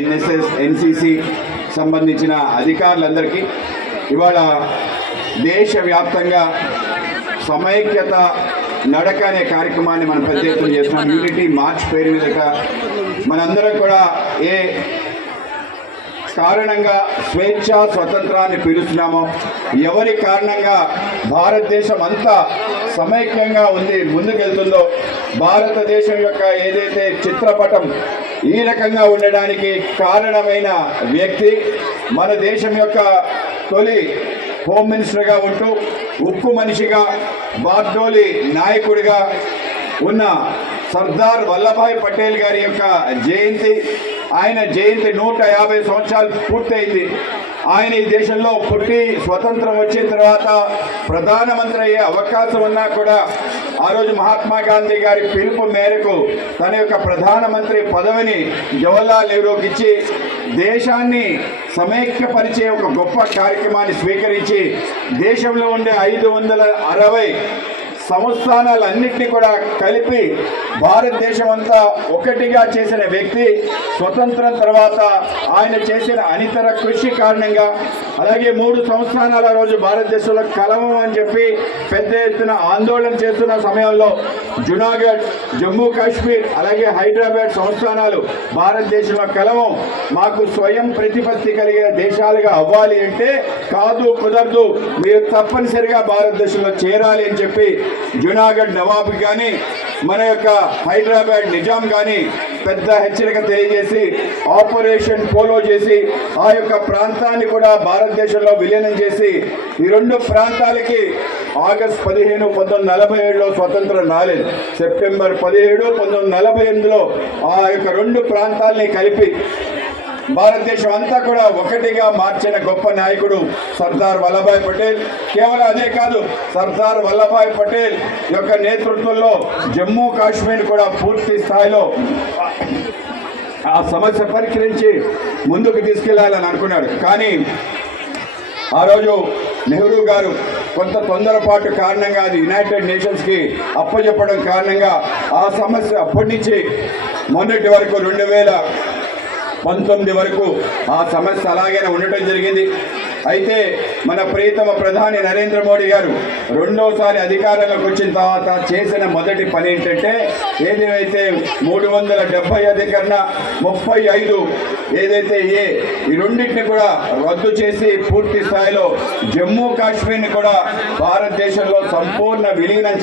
NSS NCC సంబంధించిన అధికారులందరికీ ఇవాళ దేశవ్యాప్తంగా సమైక్యత నడక అనే కార్యక్రమాన్ని మనం పెద్ద ఎత్తున చేస్తున్నాం. యూనిటీ మార్చ్ పేరు మీదట మనందరం కూడా ఏ కారణంగా స్వేచ్ఛ స్వతంత్రాన్ని పిలుస్తున్నామో, ఎవరి కారణంగా భారతదేశం అంతా సమైక్యంగా ఉంది ముందుకెళ్తుందో, భారతదేశం యొక్క ఏదైతే చిత్రపటం ఈ రకంగా ఉండడానికి కారణమైన వ్యక్తి మన దేశం యొక్క తొలి హోమ్ మినిస్టర్గా ఉంటూ ఉక్కు మనిషిగా బార్డోలి నాయకుడిగా ఉన్న సర్దార్ వల్లభాయ్ పటేల్ గారి యొక్క జయంతి. ఆయన జయంతి 150 సంవత్సరాలు పూర్తయింది. ఆయన ఈ దేశంలో పుట్టి స్వతంత్రం వచ్చిన తర్వాత ప్రధానమంత్రి అయ్యే అవకాశం ఉన్నా కూడా ఆ రోజు మహాత్మా గాంధీ గారి పిలుపు మేరకు తన యొక్క ప్రధానమంత్రి పదవిని జవహర్లాల్ నెహ్రూకి ఇచ్చి దేశాన్ని సమైక్యపరిచే ఒక గొప్ప కార్యక్రమాన్ని స్వీకరించి దేశంలో ఉండే 560 సంస్థానాలన్నింటినీ కూడా కలిపి భారతదేశం అంతా ఒకటిగా చేసిన వ్యక్తి. స్వతంత్రం తర్వాత ఆయన చేసిన అనితర కృషి కారణంగా, అలాగే 3 సంస్థానాల రోజు భారతదేశంలో కలవం అని చెప్పి పెద్ద ఎత్తున ఆందోళన చేస్తున్న సమయంలో జునాగఢ్, జమ్మూ కాశ్మీర్, అలాగే హైదరాబాద్ సంస్థానాలు భారతదేశంలో కలవం, మాకు స్వయం ప్రతిపత్తి కలిగే దేశాలుగా అవ్వాలి అంటే కాదు, కుదరదు, మీరు తప్పనిసరిగా భారతదేశంలో చేరాలి అని చెప్పి జునాగఢ్ నవాబ్ కానీ మన యొక్క హైదరాబాద్ నిజాం కానీ పెద్ద హెచ్చరిక తెలియజేసి ఆపరేషన్ పోలో చేసి ఆ యొక్క ప్రాంతాన్ని కూడా భారతదేశంలో విలీనం చేసి ఈ 2 ప్రాంతాలకి ఆగస్టు 15, 1947లో స్వతంత్రం రాలేదు. సెప్టెంబర్ 17, 1948లో ఆ యొక్క 2 ప్రాంతాలని కలిపి భారతదేశం అంతా కూడా ఒకటిగా మార్చిన గొప్ప నాయకుడు సర్దార్ వల్లభాయ్ పటేల్. కేవలం అదే కాదు, సర్దార్ వల్లభాయ్ పటేల్ యొక్క నేతృత్వంలో జమ్మూ కాశ్మీర్ కూడా పూర్తి స్థాయిలో ఆ సమస్య పరిష్కరించి ముందుకు తీసుకెళ్లాలని అనుకున్నాడు. కానీ ఆ రోజు నెహ్రూ గారు కొంత తొందరపాటు కారణంగా అది యునైటెడ్ నేషన్స్కి అప్పచెప్పడం కారణంగా ఆ సమస్య అప్పటి నుంచి మొన్నటి వరకు 2019 వరకు ఆ సమస్య అలాగే ఉండటం జరిగింది. అయితే మన ప్రియతమ ప్రధాని నరేంద్ర మోడీ గారు రెండోసారి అధికారంలోకి వచ్చిన తర్వాత చేసిన మొదటి పని ఏంటంటే, ఏదైతే 370 అధికరణ 35 ఏదైతే ఈ రెండింటిని కూడా రద్దు చేసి పూర్తి స్థాయిలో జమ్మూ కాశ్మీర్ని కూడా భారతదేశంలో సంపూర్ణ విలీనం